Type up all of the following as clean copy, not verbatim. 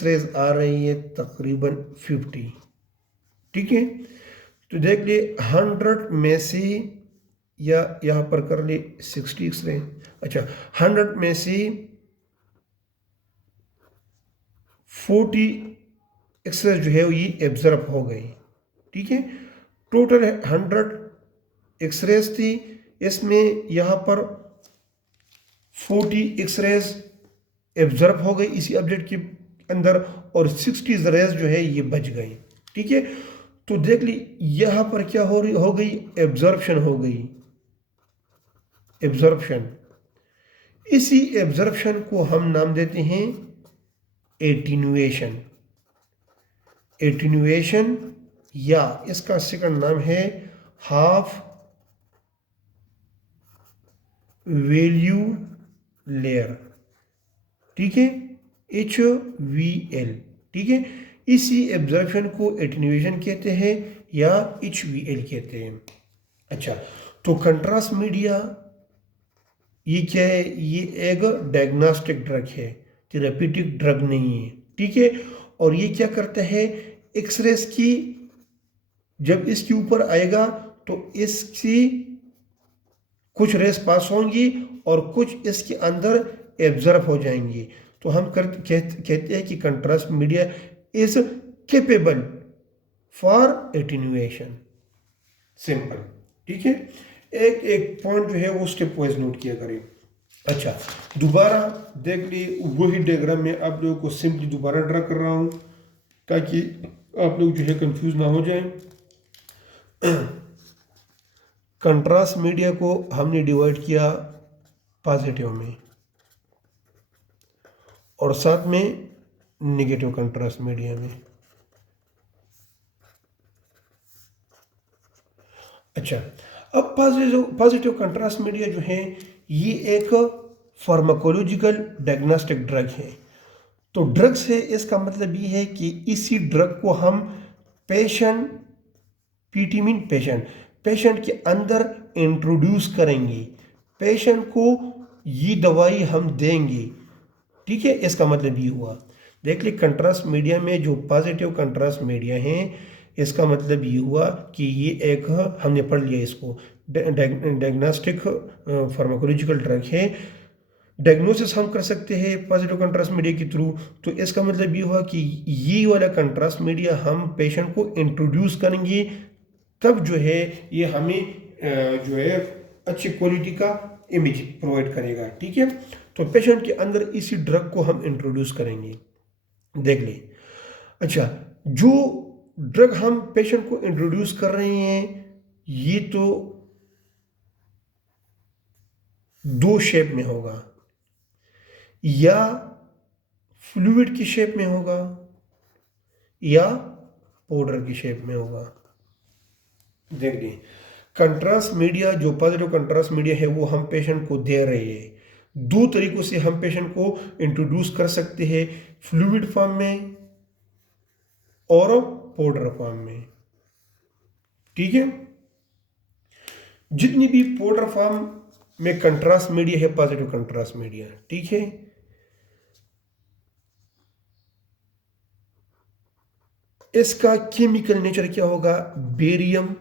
X raise आ रही है तकरीबन 50, ठीक है। तो देख लिए 100 में से, या यहाँ पर कर ले 60 एक्स रे, अच्छा 100 में से 40 एक्स रे जो है ये एब्जर्व हो गई, ठीक है। टोटल 100 एक्स रेज थी, इसमें यहाँ पर 40 एक्स रेज एब्जर्व हो गई इसी ऑब्जेक्ट के अंदर, और 60 रेज जो है ये बच गई, ठीक है। तो देख ली यहाँ पर क्या हो गई, एब्जॉर्प्शन हो गई, एब्जॉर्प्शन। इसी एब्जॉर्प्शन को हम नाम देते हैं एटीन्यूएशन। एटीन्यूएशन, या इसका सेकंड नाम है हाफ वैल्यू लेयर, ठीक है, HVL, ठीक है। इसी एब्जॉर्प्शन को एटीन्यूएशन कहते हैं या HVL कहते हैं। अच्छा, तो कंट्रास्ट मीडिया ये क्या है, ये एक डायग्नोस्टिक ड्रग है, थेरेप्यूटिक ड्रग नहीं है, ठीक है। और ये क्या करता है, एक्सरेज की जब इसके ऊपर आएगा तो इसकी कुछ रेस पास होंगी और कुछ इसके अंदर एब्जर्व हो जाएंगी। तो हम कहते हैं कि contrast media is capable for attenuation, simple, ठीक है। एक एक पॉइंट जो है वो स्टेप वाइज नोट किया करें। अच्छा, दोबारा देख लिए वही डायग्राम में आप लोगों को सिंपली दोबारा ड्रा कर रहा हूं ताकि आप लोग जो है कंफ्यूज ना हो जाए। कंट्रास्ट मीडिया को हमने डिवाइड किया पॉजिटिव में और साथ में नेगेटिव कंट्रास्ट मीडिया में। अच्छा, अब पॉजिटिव कंट्रास्ट मीडिया जो है ये एक फार्माकोलॉजिकल डायग्नोस्टिक ड्रग है। तो ड्रग से इसका मतलब ये है कि इसी ड्रग को हम पेशेंट, पीटी मीन पेशेंट के अंदर इंट्रोड्यूस करेंगे, पेशेंट को ये दवाई हम देंगे, ठीक है। इसका मतलब ये हुआ, देख ली कंट्रास्ट मीडिया में जो पॉजिटिव कंट्रास्ट मीडिया है इसका मतलब ये हुआ कि ये एक, हमने पढ़ लिया इसको, डायग्नोस्टिक फार्माकोलॉजिकल ड्रग है। डायग्नोसिस हम कर सकते हैं पॉजिटिव कंट्रास्ट मीडिया के थ्रू। तो इसका मतलब ये हुआ कि ये वाला कंट्रास्ट मीडिया हम पेशेंट को इंट्रोड्यूस करेंगे, तब जो है ये हमें जो है अच्छी क्वालिटी का इमेज प्रोवाइड करेगा, ठीक है। तो पेशेंट के अंदर इसी ड्रग को हम इंट्रोड्यूस करेंगे, देख ले। अच्छा, जो ड्रग हम पेशेंट को इंट्रोड्यूस कर रहे हैं ये तो दो शेप में होगा, या फ्लूइड की शेप में होगा या पाउडर की शेप में होगा। देख लीजिए, कंट्रास्ट मीडिया जो पॉजिटिव कंट्रास्ट मीडिया है वो हम पेशेंट को दे रहे हैं। दो तरीकों से हम पेशेंट को इंट्रोड्यूस कर सकते हैं, फ्लूइड फॉर्म में और पाउडर फॉर्म में, ठीक है। जितनी भी पाउडर फॉर्म में कंट्रास्ट मीडिया है, पॉजिटिव कंट्रास्ट मीडिया, ठीक है, इसका केमिकल नेचर क्या होगा, बेरियम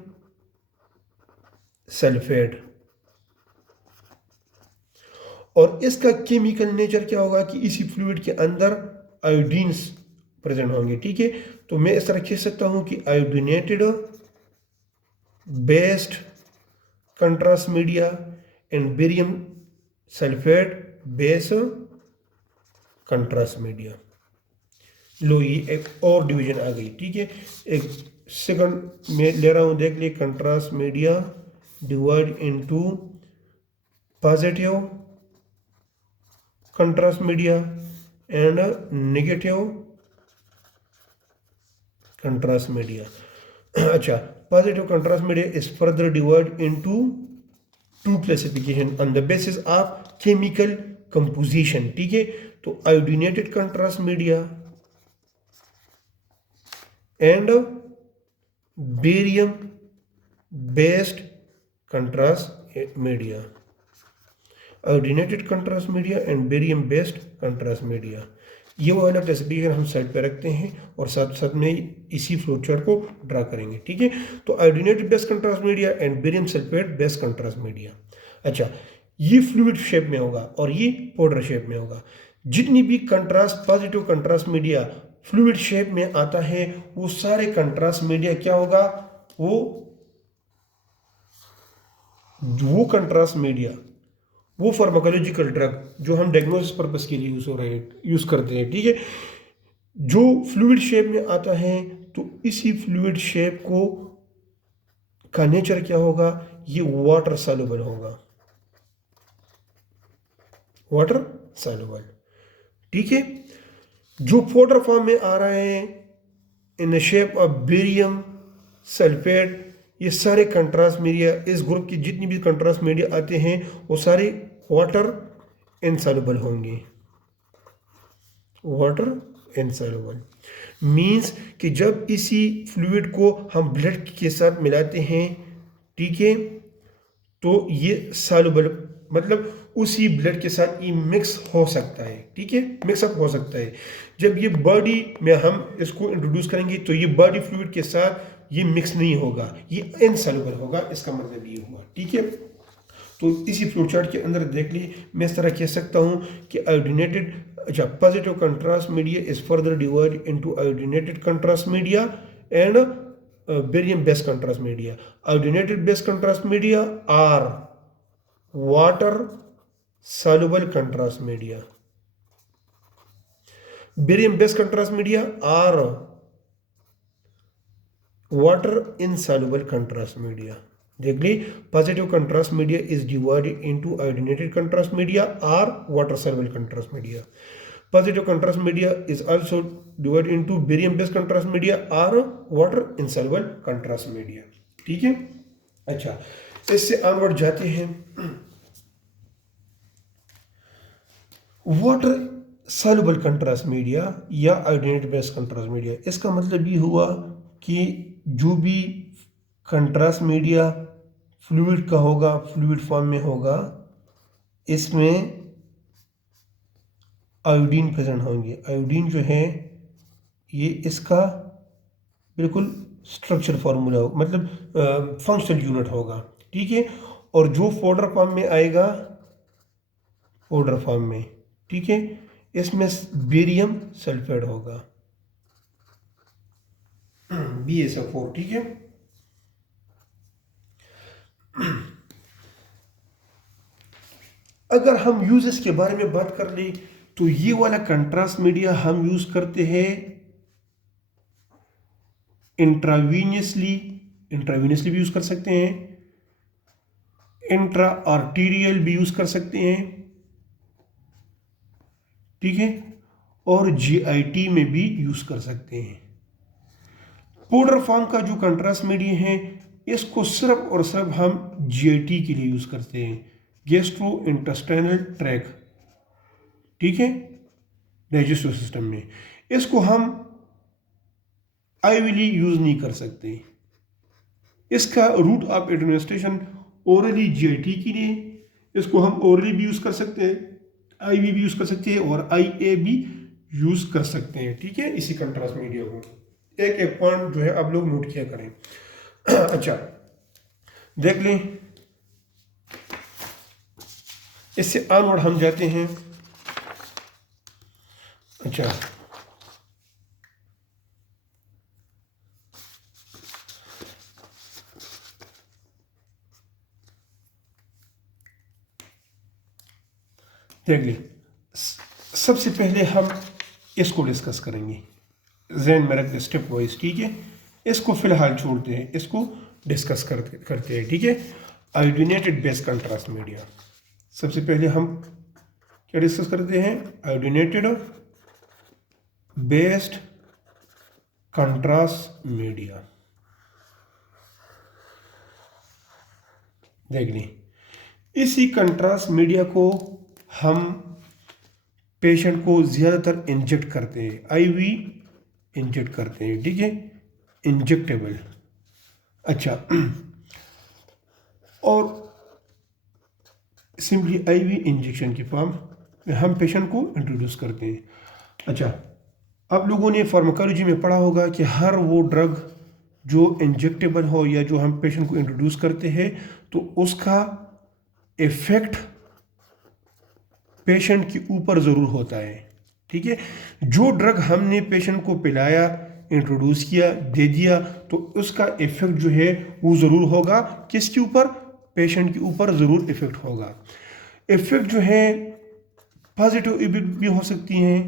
सल्फेट। और इसका केमिकल नेचर क्या होगा कि इसी फ्लूइड के अंदर आयोडीन्स प्रेजेंट होंगे, ठीक है। तो मैं इस तरह कह सकता हूं कि iodinated based contrast media and barium sulphate base contrast media. लो, ये एक और डिवीजन आ गई, ठीक है। एक सेकंड में ले रहा हूं, देख लिए, contrast media divide into positive contrast media and negative contrast media. अच्छा, positive contrast media is further divided into two classification on the basis of chemical composition, ठीक है। तो iodinated contrast media and barium based contrast media, iodinated contrast media and barium based contrast media, ये वाला classification हम side पे रखते हैं और साथ साथ में इसी फ्लो चार्ट को ड्रा करेंगे, ठीक है। तो iodinated base contrast media and barium sulphate base contrast media. अच्छा, ये फ्लूइड शेप में होगा और ये पाउडर शेप में होगा। जितनी भी contrast positive contrast media fluid shape में आता है वो सारे कंट्रास्ट मीडिया क्या होगा, वो कंट्रास्ट मीडिया, वो फार्माकोलॉजिकल ड्रग जो हम डायग्नोसिस पर्पस के लिए यूज करते हैं, ठीक है, जो फ्लूइड शेप में आता है तो इसी फ्लूइड शेप को का नेचर क्या होगा, ये वाटर सॉल्युबल होगा, वाटर सॉल्युबल, ठीक है। जो पाउडर फॉर्म में आ रहा है in the shape of barium sulphate, ये सारे कंट्रास्ट मीडिया, इस ग्रुप की जितनी भी कंट्रास्ट मीडिया आते हैं वो सारे वाटर इनसॉल्युबल होंगे, वाटर इनसॉल्युबल मींस कि जब इसी फ्लूइड को हम ब्लड के साथ मिलाते हैं, ठीक है, तो ये सॉल्युबल मतलब उसी ब्लड के साथ ये मिक्स हो सकता है, ठीक है, मिक्सअप हो सकता है। जब ये बॉडी में हम इसको इंट्रोड्यूस करेंगे तो ये बॉडी फ्लूइड के साथ ये मिक्स नहीं होगा, ये इनसॉल्युबल होगा, इसका मतलब ये हुआ, ठीक है। तो इसी फ्लो चार्ट के अंदर देख ली, मैं इस तरह कह सकता हूँ कि आयोडीनेटेड, अच्छा, positive contrast media is further divide into iodinated contrast media and barium base contrast media. Iodinated base contrast media are water soluble contrast media, barium based contrast media are water insoluble contrast media। देख ली, positive contrast media is divided into iodinated contrast media or water soluble contrast media। positive contrast media is also divided into barium based contrast media or water insoluble contrast media, ठीक है। अच्छा, इससे onward जाते हैं, water soluble contrast media या iodinated base contrast media. इसका मतलब ये हुआ कि जो भी कंट्रास्ट मीडिया फ्लूइड का होगा, फ्लूइड फॉर्म में होगा, इसमें आयोडीन प्रेजेंट होंगे। आयोडीन जो है ये इसका बिल्कुल स्ट्रक्चर फार्मूला हो, मतलब फंक्शनल यूनिट होगा, ठीक है। और जो पाउडर फॉर्म में आएगा, पाउडर फॉर्म में, ठीक है, इसमें बेरियम सल्फेट होगा, BSO4, ठीक है। अगर हम यूजेस के बारे में बात कर ले तो ये वाला कंट्रास्ट मीडिया हम यूज करते हैं इंट्रावीनियसली भी यूज कर सकते हैं, इंट्रा आर्टीरियल भी यूज कर सकते हैं, ठीक है, और GIT में भी यूज कर सकते हैं। पाउडर फॉर्म का जो कंट्रास्ट मीडिया है इसको सिर्फ और सिर्फ हम GIT के लिए यूज करते हैं, गैस्ट्रो इंटेस्टाइनल ट्रैक, ठीक है, डाइजेस्टिव सिस्टम में। इसको हम आईवीली यूज नहीं कर सकते। इसका route of administration orally GIT के लिए, इसको हम ओरली भी यूज कर सकते हैं, IV भी यूज कर सकते हैं और IA भी यूज कर सकते हैं, ठीक है, इसी कंट्रास्ट मीडिया को। एक एक पॉइंट जो है आप लोग नोट किया करें। अच्छा, देख लें, इससे ऑनवर्ड हम जाते हैं। अच्छा, देख लें, सबसे पहले हम इसको डिस्कस करेंगे, ज़हन में रखते स्टेप वाइज, ठीक है। इसको फिलहाल छोड़ते हैं, इसको डिस्कस करते हैं, ठीक है। आयोडीनेटेड बेस कंट्रास्ट मीडिया, सबसे पहले हम क्या डिस्कस करते हैं, आयोडीनेटेड बेस्ड कंट्रास्ट मीडिया। देख ली, इसी कंट्रास्ट मीडिया को हम पेशेंट को ज़्यादातर इंजेक्ट करते हैं, IV इंजेक्ट करते हैं, ठीक है, इंजेक्टेबल। अच्छा, और सिंपली IV इंजेक्शन की फॉर्म में हम पेशेंट को इंट्रोड्यूस करते हैं। अच्छा, आप लोगों ने फार्माकोलॉजी में पढ़ा होगा कि हर वो ड्रग जो इंजेक्टेबल हो या जो हम पेशेंट को इंट्रोड्यूस करते हैं तो उसका इफेक्ट पेशेंट के ऊपर ज़रूर होता है। ठीक है, जो ड्रग हमने पेशेंट को पिलाया, इंट्रोड्यूस किया, दे दिया, तो उसका इफेक्ट जो है वो ज़रूर होगा। किसके ऊपर? पेशेंट के ऊपर ज़रूर इफेक्ट होगा। इफेक्ट जो है पॉजिटिव इफेक्ट भी हो सकती हैं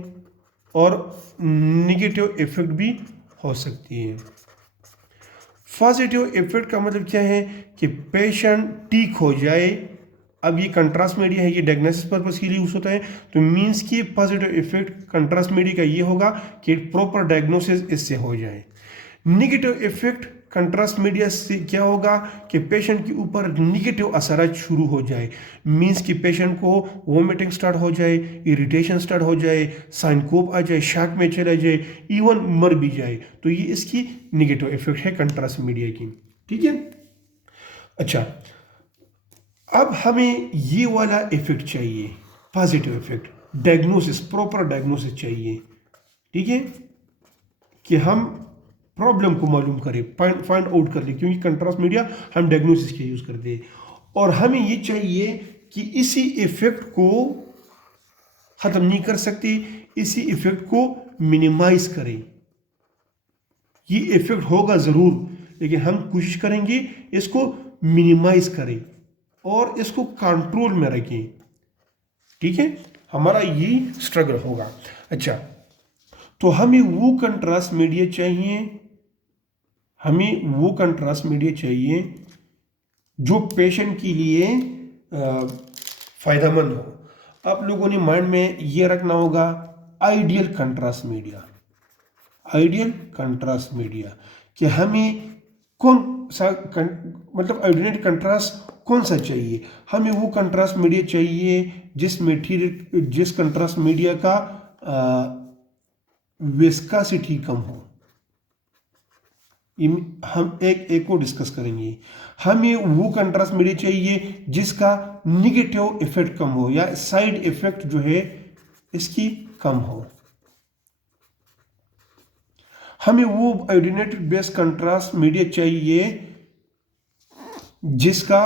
और नेगेटिव इफेक्ट भी हो सकती है। पॉजिटिव इफेक्ट का मतलब क्या है कि पेशेंट ठीक हो जाए। अब ये कंट्रास्ट मीडिया है, ये डायग्नोसिस पर्पस के लिए यूज होता है, तो मींस कि पॉजिटिव इफेक्ट कंट्रास्ट मीडिया का ये होगा कि प्रॉपर डायग्नोसिस इससे हो जाए। नेगेटिव इफेक्ट कंट्रास्ट मीडिया से क्या होगा कि पेशेंट के ऊपर नेगेटिव असर शुरू हो जाए। मींस कि पेशेंट को वोमिटिंग स्टार्ट हो जाए, इरिटेशन स्टार्ट हो जाए, साइनकोप आ जाए, शॉक में चला जाए, इवन मर भी जाए। तो ये इसकी नेगेटिव इफेक्ट है कंट्रास्ट मीडिया की। ठीक है, अच्छा, अब हमें ये वाला इफेक्ट चाहिए, positive effect, diagnosis, proper diagnosis चाहिए। ठीक है, कि हम प्रॉब्लम को मालूम करें, फाइंड आउट कर ले, क्योंकि कंट्रास्ट मीडिया हम डायग्नोसिस के यूज करते हैं। और हमें ये चाहिए कि इसी इफेक्ट को खत्म नहीं कर सकते, इसी इफेक्ट को मिनिमाइज करें। ये इफेक्ट होगा जरूर, लेकिन हम कोशिश करेंगे इसको मिनिमाइज करें और इसको कंट्रोल में रखें। ठीक है, हमारा ये स्ट्रगल होगा। अच्छा, तो हमें वो कंट्रास्ट मीडिया चाहिए, हमें वो कंट्रास्ट मीडिया चाहिए जो पेशेंट के लिए फायदेमंद हो। आप लोगों ने माइंड में ये रखना होगा, ideal contrast media, ideal contrast media, कि हमें कौन सा मतलब आइडियल कंट्रास्ट कौन सा चाहिए। हमें वो कंट्रास्ट मीडिया चाहिए जिस मटेरियल, जिस कंट्रास्ट मीडिया का विस्कोसिटी कम हो। हम एक को डिस्कस करेंगे। हमें वो कंट्रास्ट मीडिया चाहिए जिसका निगेटिव इफेक्ट कम हो या साइड इफेक्ट जो है इसकी कम हो। हमें वो आयोडीनेटेड बेस कंट्रास्ट मीडिया चाहिए जिसका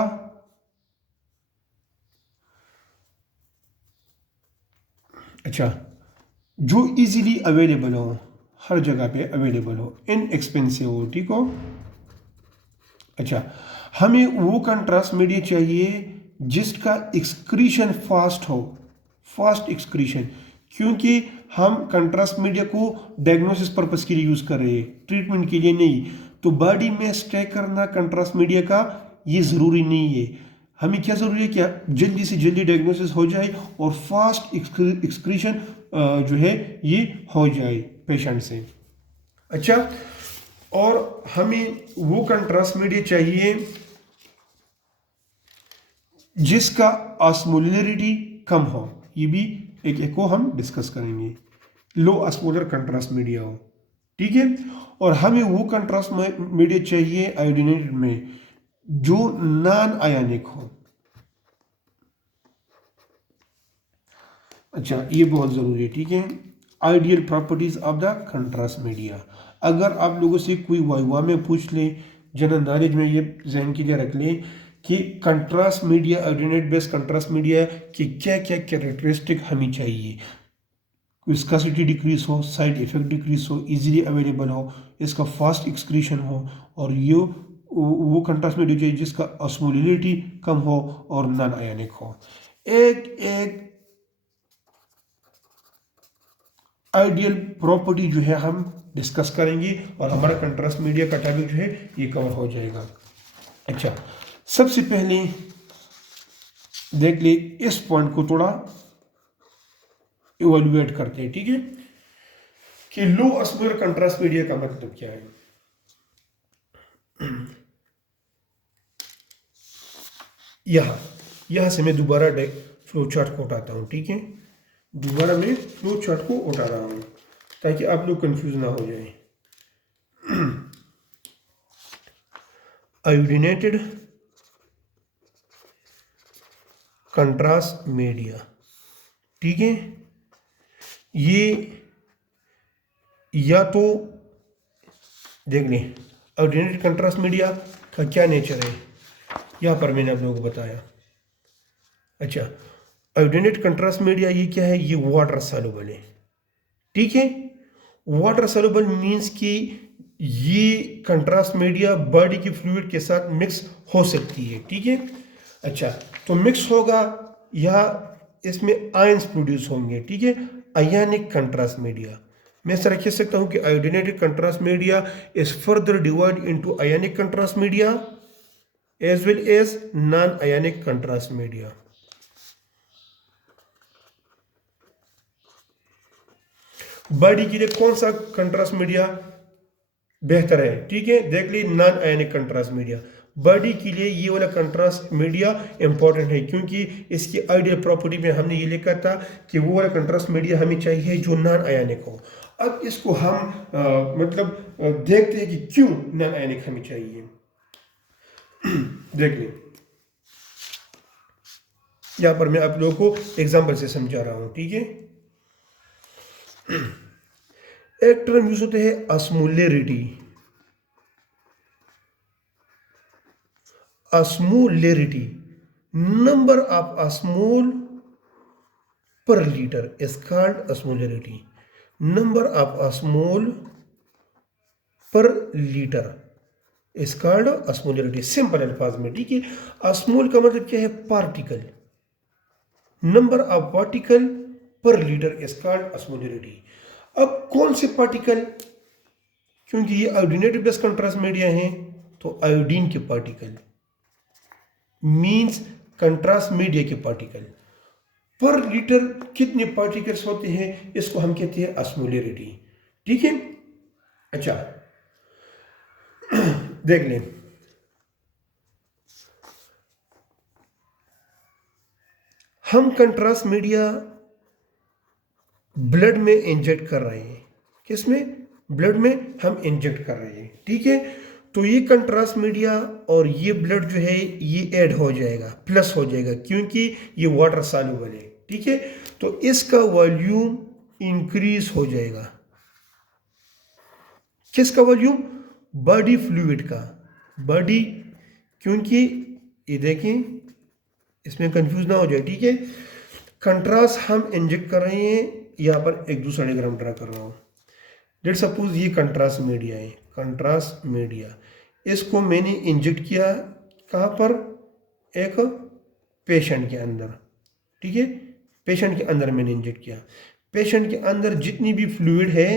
अच्छा, जो इजीली अवेलेबल हो, हर जगह पे अवेलेबल हो, इनएक्सपेंसिव हो। ठीक हो, अच्छा, हमें वो कंट्रास्ट मीडिया चाहिए जिसका एक्सक्रीशन फास्ट हो, फास्ट एक्सक्रीशन, क्योंकि हम कंट्रास्ट मीडिया को डायग्नोसिस पर्पस के लिए यूज कर रहे हैं, ट्रीटमेंट के लिए नहीं। तो बॉडी में स्टे करना कंट्रास्ट मीडिया का ये जरूरी नहीं है। हमें क्या जरूरी है कि जल्दी से जल्दी डायग्नोसिस हो जाए और फास्ट एक्सक्रीशन जो है ये हो जाए पेशेंट से। अच्छा, और हमें वो कंट्रास्ट मीडिया चाहिए जिसका ऑस्मोलरिटी कम हो। ये भी एक को हम डिस्कस करेंगे, लो ऑस्मोलर कंट्रास्ट मीडिया हो। ठीक है, और हमें वो कंट्रास्ट मीडिया चाहिए आयोडीनेटेड में जो नॉन आयनिक हो। अच्छा, ये बहुत ज़रूरी है। ठीक है, ideal properties of the contrast media. अगर आप लोगों से कोई वाइवा में पूछ ले, जनरल नॉलेज में ये जहन के लिए रख लें कि contrast media, iodinate based contrast media की क्या क्या कैरेक्टरिस्टिक हमें चाहिए। विस्कोसिटी डिक्रीज हो, साइड इफेक्ट डिक्रीज हो, इजीली अवेलेबल हो, इसका फास्ट एक्सक्रीशन हो, और ये वो कंट्रास्ट मीडिया चाहिए जिसका ऑस्मोलरिटी कम हो और नॉन आयनिक हो। एक एक आइडियल प्रॉपर्टी जो है हम डिस्कस करेंगे और हमारा कंट्रास्ट मीडिया का टॉपिक जो है ये कवर हो जाएगा। अच्छा, सबसे पहले देख ले, इस पॉइंट को थोड़ा इवैल्यूएट करते हैं। ठीक है, कि लो ऑस्मोलर कंट्रास्ट मीडिया का मतलब क्या है। यहां से मैं दोबारा फ्लो चार्ट को उठाता हूं। ठीक है, दोबारा मैं फ्लो चार्ट को उठा रहा हूं ताकि आप लोग कंफ्यूज ना हो जाए। आयोडीनेटेड कंट्रास्ट मीडिया, ठीक है, ये या तो देख लें ऑर्डिनेटेड कंट्रास्ट मीडिया का क्या नेचर है, यहाँ पर मैंने आप लोगों को बताया। अच्छा, ऑर्डिनेटेड कंट्रास्ट मीडिया ये क्या है, ये वाटर सॉल्युबल है, ठीक है। वाटर सॉल्युबल मींस कि ये कंट्रास्ट मीडिया बॉडी की फ्लूइड के साथ मिक्स हो सकती है, ठीक है। अच्छा, तो मिक्स होगा या इसमें आयंस प्रोड्यूस होंगे, ठीक है। आयनिक कंट्रास्ट मीडिया मैं सर कह सकता हूं कि iodinated contrast media is further divide into ionic contrast media as well as non ionic contrast media. Body के लिए कौन सा कंट्रास्ट मीडिया बेहतर है, ठीक है, देख ली non ionic contrast media. Body के लिए ये वाला कंट्रास्ट मीडिया इंपॉर्टेंट है क्योंकि इसकी आइडियल प्रॉपर्टी में हमने ये लिखा था कि वो वाला कंट्रास्ट मीडिया हमें चाहिए जो नॉन आयनिक हो। अब इसको हम देखते हैं कि क्यों नॉन आयनिक हमें चाहिए। देख लें, यहां पर मैं आप लोगों को एग्जांपल से समझा रहा हूं, ठीक है। एक टर्म यूज होते हैं osmolarity. Osmolarity number of osmole per litre is called osmolarity. Number of osmole per litre is called osmolarity, simple अल्फाज में, ठीक है। ऑस्मोल का मतलब क्या है, particle. Number of particle per litre is called osmolarity. अब कौन से पार्टिकल, क्योंकि ये आयोडीनेटेड बेस कंट्रास्ट मीडिया हैं, तो आयोडीन के पार्टिकल मींस कंट्रास्ट मीडिया के पार्टिकल पर लीटर कितने पार्टिकल्स होते हैं, इसको हम कहते हैं ऑस्मोलैरिटी, ठीक है। अच्छा, देख लें, हम कंट्रास्ट मीडिया ब्लड में इंजेक्ट कर रहे हैं, किसमें, ब्लड में हम इंजेक्ट कर रहे हैं, ठीक है। तो ये कंट्रास्ट मीडिया और ये ब्लड जो है ये ऐड हो जाएगा, प्लस हो जाएगा, क्योंकि ये वाटर सॉल्युबल है, ठीक है। तो इसका वॉल्यूम इंक्रीज हो जाएगा, किसका वॉल्यूम, बॉडी फ्लूइड का, बॉडी, क्योंकि ये देखें इसमें कंफ्यूज ना हो जाए, ठीक है। कंट्रास्ट हम इंजेक्ट कर रहे हैं, यहाँ पर एक दूसरा डायग्राम ड्रा कर रहा हूँ। लेट सपोज ये कंट्रास्ट मीडिया है, कंट्रास्ट मीडिया, इसको मैंने इंजेक्ट किया कहाँ पर, एक पेशेंट के अंदर, ठीक है। पेशेंट के अंदर मैंने इंजेक्ट किया, पेशेंट के अंदर जितनी भी फ्लूइड है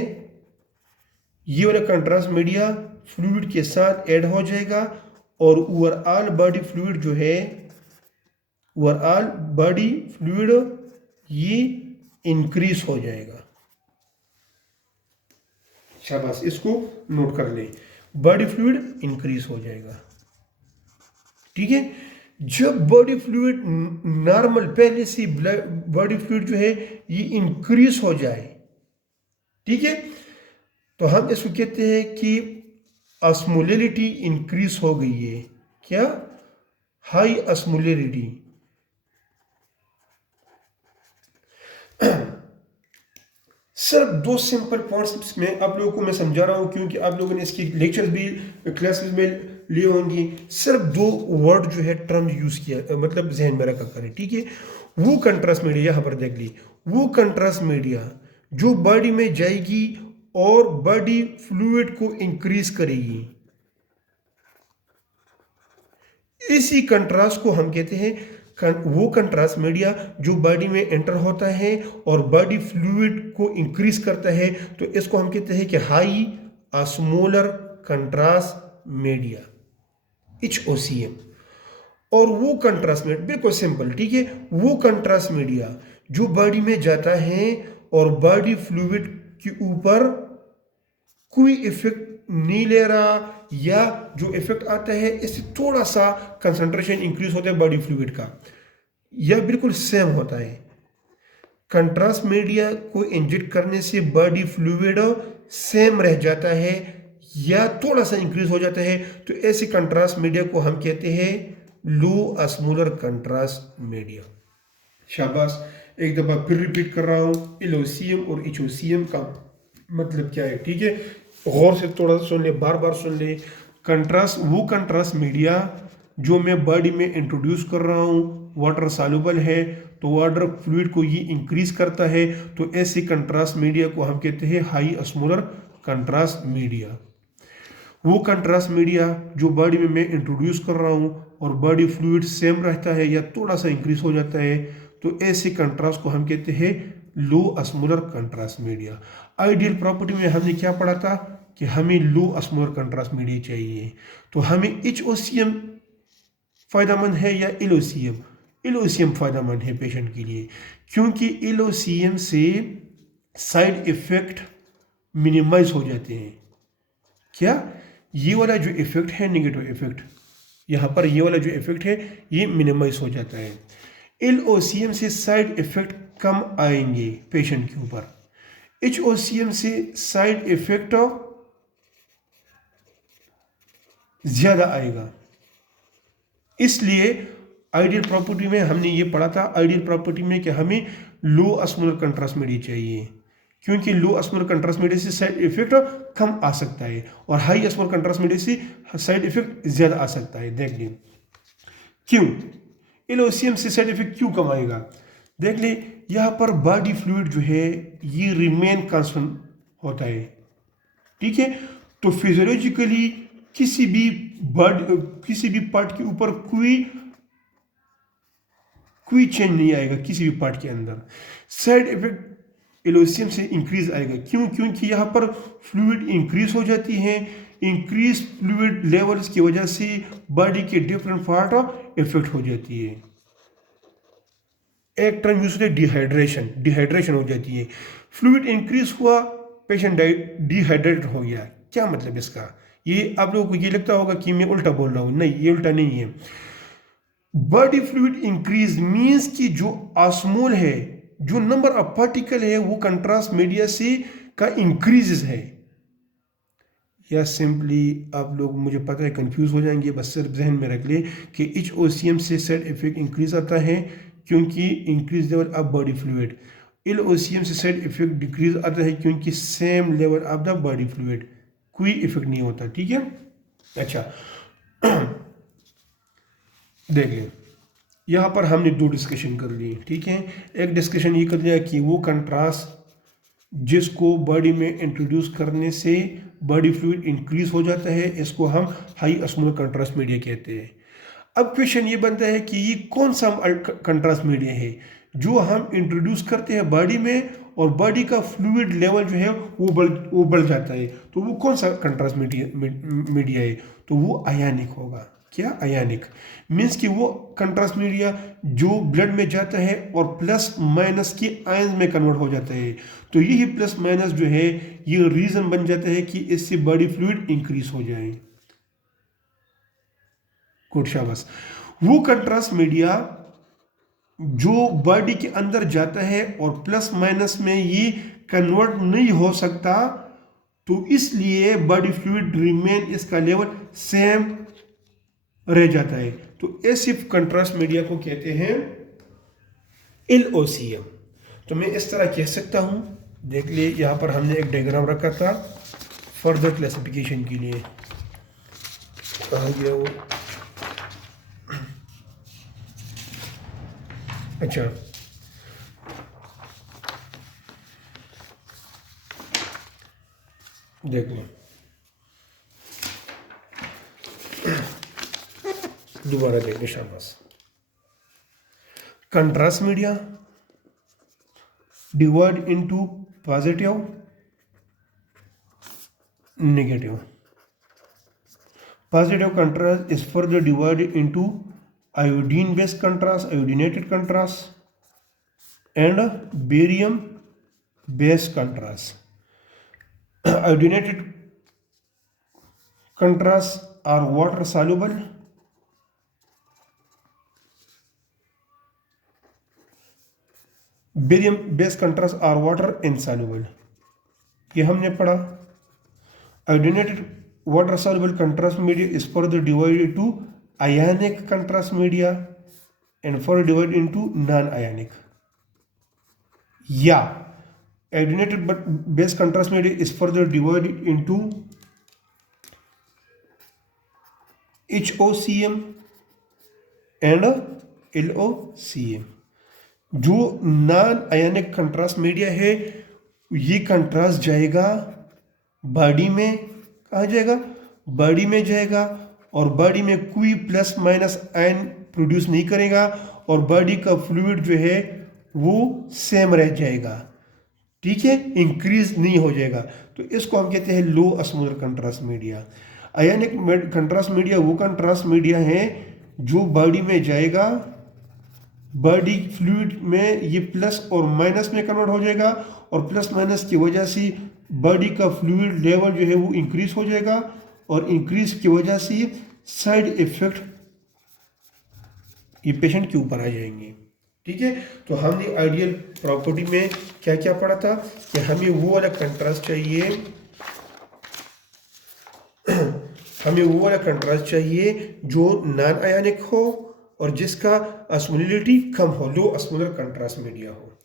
ये वाला कंट्रास्ट मीडिया फ्लूइड के साथ ऐड हो जाएगा और ओवरऑल बॉडी फ्लूइड जो है, ओवरऑल बॉडी फ्लूइड ये इंक्रीज हो जाएगा। शाबाश, इसको नोट कर ले, बॉडी फ्लूइड इंक्रीज हो जाएगा, ठीक है। जब बॉडी फ्लूइड नॉर्मल पहले से बॉडी फ्लूइड जो है ये इंक्रीज हो जाए, ठीक है, तो हम इसको कहते हैं कि ऑस्मोलैरिटी इंक्रीज हो गई है, क्या, हाई ऑस्मोलैरिटी। सिर्फ दो सिंपल पॉइंट्स में आप लोगों को मैं समझा रहा हूँ क्योंकि आप लोगों ने इसकी लेक्चर्स भी क्लासेस में लिए होंगे। सिर्फ दो वर्ड जो है टर्म यूज किया, मतलब जहन में रखा करें, ठीक है। वो कंट्रास्ट मीडिया यहाँ पर देख ली, वो कंट्रास्ट मीडिया जो बॉडी में जाएगी और बॉडी फ्लूइड को इंक्रीज करेगी, इसी कंट्रास्ट को हम कहते हैं वो कंट्रास्ट मीडिया जो बॉडी में एंटर होता है और बॉडी फ्लूइड को इंक्रीज करता है, तो इसको हम कहते हैं कि high osmolar contrast media, HOCM। और वो कंट्रास्ट मीडिया बिल्कुल सिंपल, ठीक है, वो कंट्रास्ट मीडिया जो बॉडी में जाता है और बॉडी फ्लूइड के ऊपर कोई इफेक्ट नहीं ले रहा, या जो इफेक्ट आता है इससे थोड़ा सा कंसंट्रेशन इंक्रीज होता है बॉडी फ्लूइड का, यह बिल्कुल सेम होता है। कंट्रास्ट मीडिया को इंजेक्ट करने से बॉडी फ्लूइड सेम रह जाता है या थोड़ा सा इंक्रीज हो जाता है, तो ऐसे कंट्रास्ट मीडिया को हम कहते हैं लो ऑस्मोलर कंट्रास्ट मीडिया। शाबाश, एक दफा फिर रिपीट कर रहा हूं, LOCM और HOCM का मतलब क्या है, ठीक है। गौर से थोड़ा सा सुन ले, बार बार सुन ले। कंट्रास्ट, वो कंट्रास्ट मीडिया जो मैं बॉडी में इंट्रोड्यूस कर रहा हूँ, वाटर सॉल्युबल है, तो वाटर फ्लूइड को ये इंक्रीज करता है, तो ऐसे कंट्रास्ट मीडिया को हम कहते हैं हाई ऑस्मोलर कंट्रास्ट मीडिया। वो कंट्रास्ट मीडिया जो बॉडी में मैं इंट्रोड्यूस कर रहा हूँ और बॉडी फ्लूइड सेम रहता है या थोड़ा सा इंक्रीज हो जाता है, तो ऐसे कंट्रास्ट को हम कहते हैं low osmolar contrast media. Ideal property में हमने क्या पढ़ा था कि हमें लो ऑस्मोलर कंट्रास्ट मीडिया चाहिए, तो हमें HOCM फायदेमंद है या LOCM? LOCM फायदेमंद है पेशेंट के लिए, क्योंकि LOCM से साइड इफेक्ट मिनिमाइज हो जाते हैं। क्या? ये वाला जो इफेक्ट है नेगेटिव इफेक्ट, यहाँ पर ये वाला जो इफेक्ट है ये मिनिमाइज हो जाता है। LOCM से साइड इफेक्ट कम आएंगे पेशेंट के ऊपर, HOCM से साइड इफेक्ट ज्यादा आएगा। इसलिए आइडियल प्रॉपर्टी में हमने ये पढ़ा था, आइडियल प्रॉपर्टी में कि हमें लो ऑस्मोलर कंट्रास्ट मीडिया चाहिए, क्योंकि लो ऑस्मोलर कंट्रास्ट मीडिया से साइड इफेक्ट कम आ सकता है और हाई ऑस्मोलर कंट्रास्ट मीडिया से साइड इफेक्ट ज्यादा आ सकता है। देख ले क्यों LOCM से साइड इफेक्ट क्यों कम आएगा। देख ले, यहाँ पर बॉडी फ्लूइड जो है ये रिमेन कांस्टेंट होता है, ठीक है। तो फिजियोलॉजिकली किसी भी पार्ट के ऊपर कोई चेंज नहीं आएगा, किसी भी पार्ट के अंदर। साइड इफेक्ट LOCM से इंक्रीज आएगा, क्यों? क्योंकि यहाँ पर फ्लूइड इंक्रीज हो जाती है, इंक्रीज फ्लूइड लेवल्स की वजह से बॉडी के डिफरेंट पार्ट इफेक्ट हो जाती है। एक टर्म यूज है डिहाइड्रेशन हो जाती है। फ्लूइड इंक्रीज हुआ, पेशेंट डिहाइड्रेटेड हो गया। क्या मतलब इसका? ये आप लोगों को ये लगता होगा कि मैं उल्टा बोल रहा हूँ, नहीं, ये उल्टा नहीं है। बॉडी फ्लूइड इंक्रीज मींस कि जो ऑस्मोल है, जो नंबर ऑफ पार्टिकल है, वो कंट्रास्ट मीडिया से का इंक्रीजेस है। या सिंपली आप लोग, मुझे पता है कंफ्यूज हो जाएंगे, बस सिर्फ जहन में रख ले कि HOCM से साइड इफेक्ट इंक्रीज आता है क्योंकि increase level of body fluid. LOCM से साइड इफेक्ट डिक्रीज आता है क्योंकि same level of the body fluid, कोई इफेक्ट नहीं होता, ठीक है। अच्छा देख ले, यहाँ पर हमने दो डिस्कशन कर ली, ठीक है। एक डिस्कशन ये कर लिया कि वो कंट्रास्ट जिसको बॉडी में इंट्रोड्यूस करने से बॉडी फ्लूइड इंक्रीज हो जाता है, इसको हम हाई ऑस्मोलर कंट्रास्ट मीडिया कहते हैं। अब क्वेश्चन ये बनता है कि ये कौन सा कंट्रास्ट मीडिया है जो हम इंट्रोड्यूस करते हैं बॉडी में और बॉडी का फ्लूइड लेवल जो है वो बढ़ जाता है, तो वो कौन सा कंट्रास्ट मीडिया है? तो वो आयनिक होगा। क्या? आयनिक मीन्स कि वो कंट्रास्ट मीडिया जो ब्लड में जाता है और प्लस माइनस के आयंस में कन्वर्ट हो जाता है। तो यही प्लस माइनस जो है ये रीजन बन जाता है कि इससे बॉडी फ्लूइड इंक्रीज हो जाए। गुड, शाबाश। वो कंट्रास्ट मीडिया जो बॉडी के अंदर जाता है और प्लस माइनस में ये कन्वर्ट नहीं हो सकता, तो इसलिए बॉडी फ्लूइड रिमेन, इसका लेवल सेम रह जाता है। तो ऐसे कंट्रास्ट मीडिया को कहते हैं LOCM। तो मैं इस तरह कह सकता हूं, देख लिए यहां पर हमने एक डायग्राम रखा था फर्दर क्लासिफिकेशन के लिए। कहाँ गया वो? अच्छा, देख लो, दोबारा देख ले, शाबाश। Contrast media divide into positive, negative. Positive contrast is further divided into iodine based contrast, iodinated contrast, and barium based contrast. Iodinated contrasts are water soluble, barium based contrasts are water insoluble. ये हमने पढ़ा। Iodinated water soluble contrast media is further divided into ionic contrast media and further divided into non-ionic. या Adeninated base contrast media is further divided into HOCM and LOCM. जो non ionic contrast media है ये contrast जाएगा body में, कहाँ जाएगा, body में जाएगा, और बॉडी में कोई प्लस माइनस आयन प्रोड्यूस नहीं करेगा, और बॉडी का फ्लूइड जो है वो सेम रह जाएगा, ठीक है, इंक्रीज नहीं हो जाएगा। तो इसको हम कहते हैं low osmolar contrast media. Ionic contrast media वो कंट्रास्ट मीडिया है जो बॉडी में जाएगा, बॉडी फ्लूइड में ये प्लस और माइनस में कन्वर्ट हो जाएगा, और प्लस माइनस की वजह से बॉडी का फ्लूइड लेवल जो है वो इंक्रीज हो जाएगा, और इंक्रीज की वजह से साइड इफेक्ट ये पेशेंट के ऊपर आ जाएंगे, ठीक है। तो हमने आइडियल प्रॉपर्टी में क्या क्या पढ़ा था कि हमें वो वाला कंट्रास्ट चाहिए, हमें वो वाला कंट्रास्ट चाहिए जो नॉन आयनिक हो और जिसका ऑस्मोलिटी कम हो, लो ऑस्मोलर कंट्रास्ट मीडिया हो,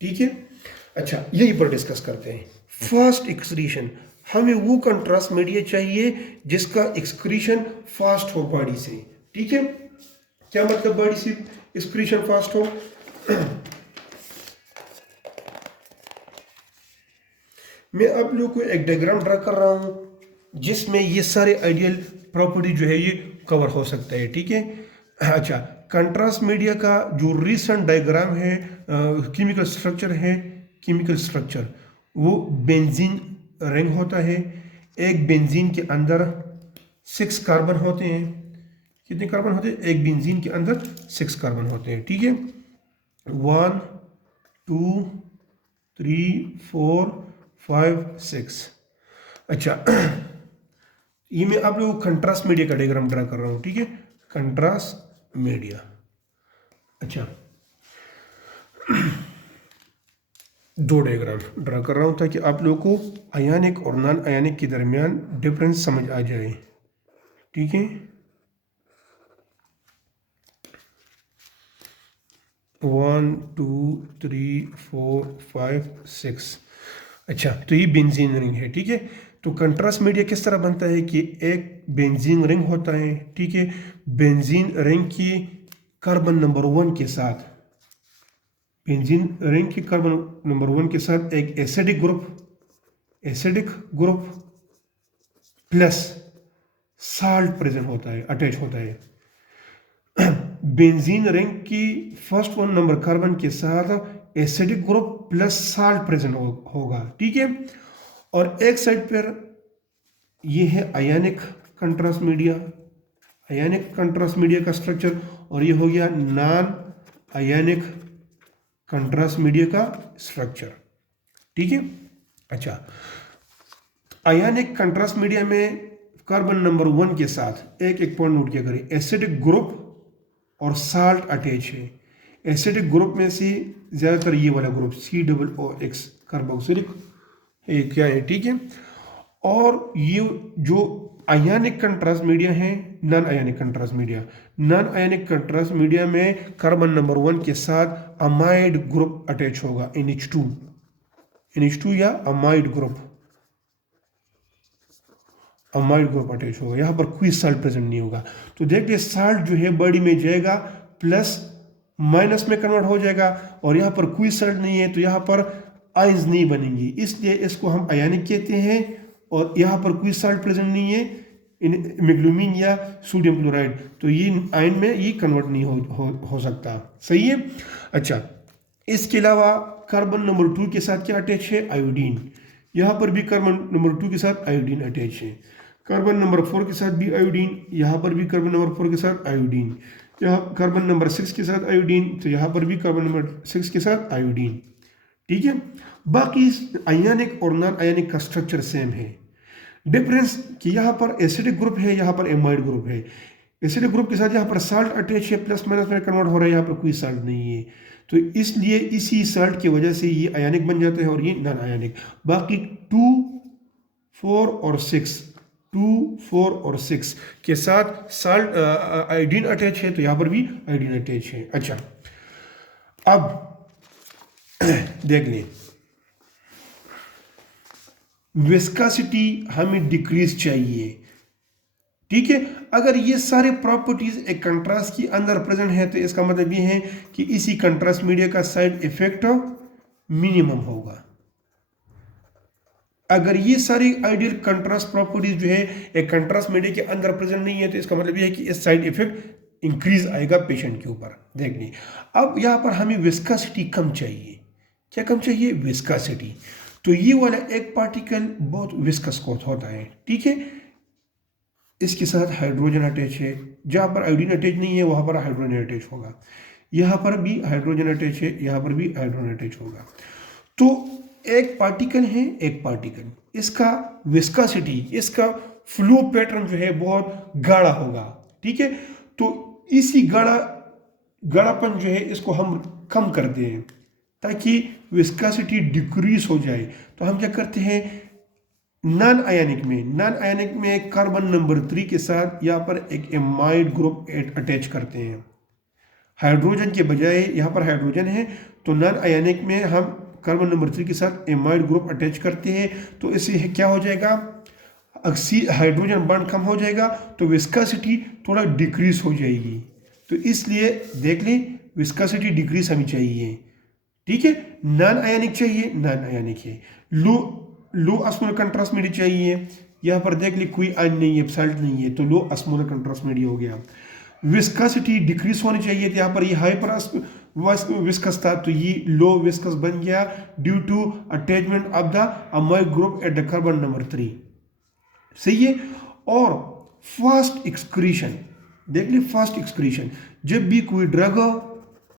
ठीक है। अच्छा, यही पर डिस्कस करते हैं। फास्ट एक्सक्रीशन, हमें वो कंट्रास्ट मीडिया चाहिए जिसका एक्सक्रीशन फास्ट हो बॉडी से, ठीक है। क्या मतलब बॉडी से एक्सक्रीशन फास्ट हो? मैं आप लोगों को एक डायग्राम ड्रा कर रहा हूं जिसमें ये सारे आइडियल प्रॉपर्टी जो है ये कवर हो सकता है, ठीक है। अच्छा, कंट्रास्ट मीडिया का जो रिसेंट डायग्राम है, केमिकल स्ट्रक्चर है, केमिकल स्ट्रक्चर वो बेंजीन रिंग होता है। एक बेंजीन के अंदर 6 कार्बन होते हैं। कितने कार्बन होते हैं? एक बेंजीन के अंदर 6 कार्बन होते हैं, ठीक है। 1 2 3 4 5 6। अच्छा, ये मैं आप लोगों को कंट्रास्ट मीडिया का डायग्राम ड्रा कर रहा हूँ, ठीक है, कंट्रास्ट मीडिया। अच्छा, 2 डायग्राम ड्रा कर रहा हूँ ताकि आप लोगों को आयनिक और नॉन आयनिक के दरमियान डिफरेंस समझ आ जाए, ठीक है। 1 2 3 4 5 6। अच्छा, तो ये बेंजीन रिंग है, ठीक है। तो कंट्रास्ट मीडिया किस तरह बनता है कि एक बेंजीन रिंग होता है, ठीक है। बेंजीन रिंग की कार्बन नंबर 1 के साथ, बेंजीन रिंग की कार्बन नंबर 1 के साथ एक acidic group plus salt present होता है, अटैच होता है। बेंजीन रिंग की फर्स्ट 1 नंबर कार्बन के साथ acidic group plus salt present होगा, ठीक है। और एक साइड पर ये है ionic contrast media, ionic contrast media का स्ट्रक्चर, और ये हो गया नॉन आयनिक कंट्रास्ट मीडिया का स्ट्रक्चर, ठीक है। अच्छा, आयनिक कंट्रास्ट मीडिया में कार्बन नंबर 1 के साथ एक पॉइंट नोट किया करें, एसिडिक ग्रुप और साल्ट अटैच है। एसिडिक ग्रुप में से ज़्यादातर ये वाला ग्रुप COOX कार्बोक्सिलिक है, क्या है, ठीक है। और ये जो आयनिक कंट्रास्ट मीडिया है, non ionic contrast media, non ionic contrast media में कार्बन नंबर 1 के साथ अमाइड ग्रुप अटैच होगा, NH2 या अमाइड ग्रुप अटैच होगा। यहाँ पर कोई साल्ट प्रेजेंट नहीं होगा। तो देखिए, साल्ट जो है बॉडी में जाएगा, प्लस माइनस में कन्वर्ट हो जाएगा, और यहाँ पर कोई साल्ट नहीं है तो यहाँ पर आयंस नहीं बनेंगी, इसलिए इसको हम आयनिक कहते हैं। और यहाँ पर कोई साल्ट प्रेजेंट नहीं है, मैग्नीशियम या सोडियम क्लोराइड, तो ये आयन में ये कन्वर्ट नहीं हो सकता, सही है। अच्छा, इसके अलावा कार्बन नंबर 2 के साथ क्या अटैच है? आयोडीन। यहाँ पर भी कार्बन नंबर 2 के साथ आयोडीन अटैच है। कार्बन नंबर 4 के साथ भी आयोडीन, यहाँ पर भी कार्बन नंबर 4 के साथ आयोडीन, यहाँ कार्बन नंबर 6 के साथ आयोडीन, तो यहाँ पर भी कार्बन नंबर 6 के साथ आयोडीन, ठीक है। बाकी आयनिक और नॉन आयनिक का स्ट्रक्चर सेम है। डिफरेंस कि यहाँ पर एसिडिक ग्रुप है, यहाँ पर एमाइड ग्रुप है। एसिडिक ग्रुप के साथ यहाँ पर साल्ट अटैच है, प्लस माइनस में कन्वर्ट हो रहा है, यहाँ पर कोई साल्ट नहीं है, तो इसलिए इसी साल्ट की वजह से ये आयनिक बन जाता है और ये नॉन आयनिक। बाकी 2 4 और 6 के साथ साल्ट आयोडीन अटैच है, तो यहाँ पर भी आयोडीन अटैच है। अच्छा, अब देख लें, विस्कासिटी हमें डिक्रीज चाहिए। ठीक है, अगर ये सारे प्रॉपर्टीज एक कंट्रास्ट के अंदर प्रेजेंट है तो इसका मतलब ये है कि इसी कंट्रास्ट मीडिया का साइड इफेक्ट मिनिमम होगा। अगर ये सारी आइडियल कंट्रास्ट प्रॉपर्टीज जो है एक कंट्रास्ट मीडिया के अंदर प्रेजेंट नहीं है तो इसका मतलब ये है कि इस साइड इफेक्ट इंक्रीज आएगा पेशेंट के ऊपर। देखिए अब यहाँ पर हमें विस्कासिटी कम चाहिए। क्या कम चाहिए? विस्कासिटी। तो ये वाला एक पार्टिकल बहुत विस्कस होता है, ठीक है, इसके साथ हाइड्रोजन अटैच है, जहाँ पर आयोडीन अटैच नहीं है वहाँ पर हाइड्रोजन अटैच होगा, यहाँ पर भी हाइड्रोजन अटैच है, यहाँ पर भी हाइड्रोजन अटैच होगा। तो एक पार्टिकल है, एक पार्टिकल, इसका विस्कासिटी, इसका फ्लो पैटर्न जो है बहुत गाढ़ा होगा, ठीक है। तो इसी गाढ़ापन जो है इसको हम कम करते हैं ताकि विस्कासिटी डिक्रीज हो जाए। तो हम क्या करते हैं, नॉन आयनिक में कार्बन नंबर 3 के साथ यहाँ पर एक एमाइड ग्रुप अटैच करते हैं। हाइड्रोजन के बजाय यहाँ पर हाइड्रोजन है तो नॉन आयनिक में हम कार्बन नंबर 3 के साथ एमाइड ग्रुप अटैच करते हैं। तो इससे क्या हो जाएगा, हाइड्रोजन बॉन्ड कम हो जाएगा तो विस्कासिटी थोड़ा डिक्रीज हो जाएगी। तो इसलिए देख लें विस्कासिटी डिक्रीज हमें चाहिए, ठीक है। नॉन आयनिक चाहिए, नॉन आयनिक है। लो ऑस्मोलर कंट्रास्ट मीडिया चाहिए, यहाँ पर देख ली कोई आयन नहीं है, साल्ट नहीं है, तो लो ऑस्मोलर कंट्रास्ट मीडिया हो गया। विस्कासिटी डिक्रीज होनी चाहिए, तो यहाँ पर ये हाइपर विस्कस था तो ये लो विस्कस बन गया due to attachment of the amide group at the carbon number 3, सही है। और फास्ट एक्सक्रीशन, देख ली फास्ट एक्सक्रीशन, जब भी कोई ड्रग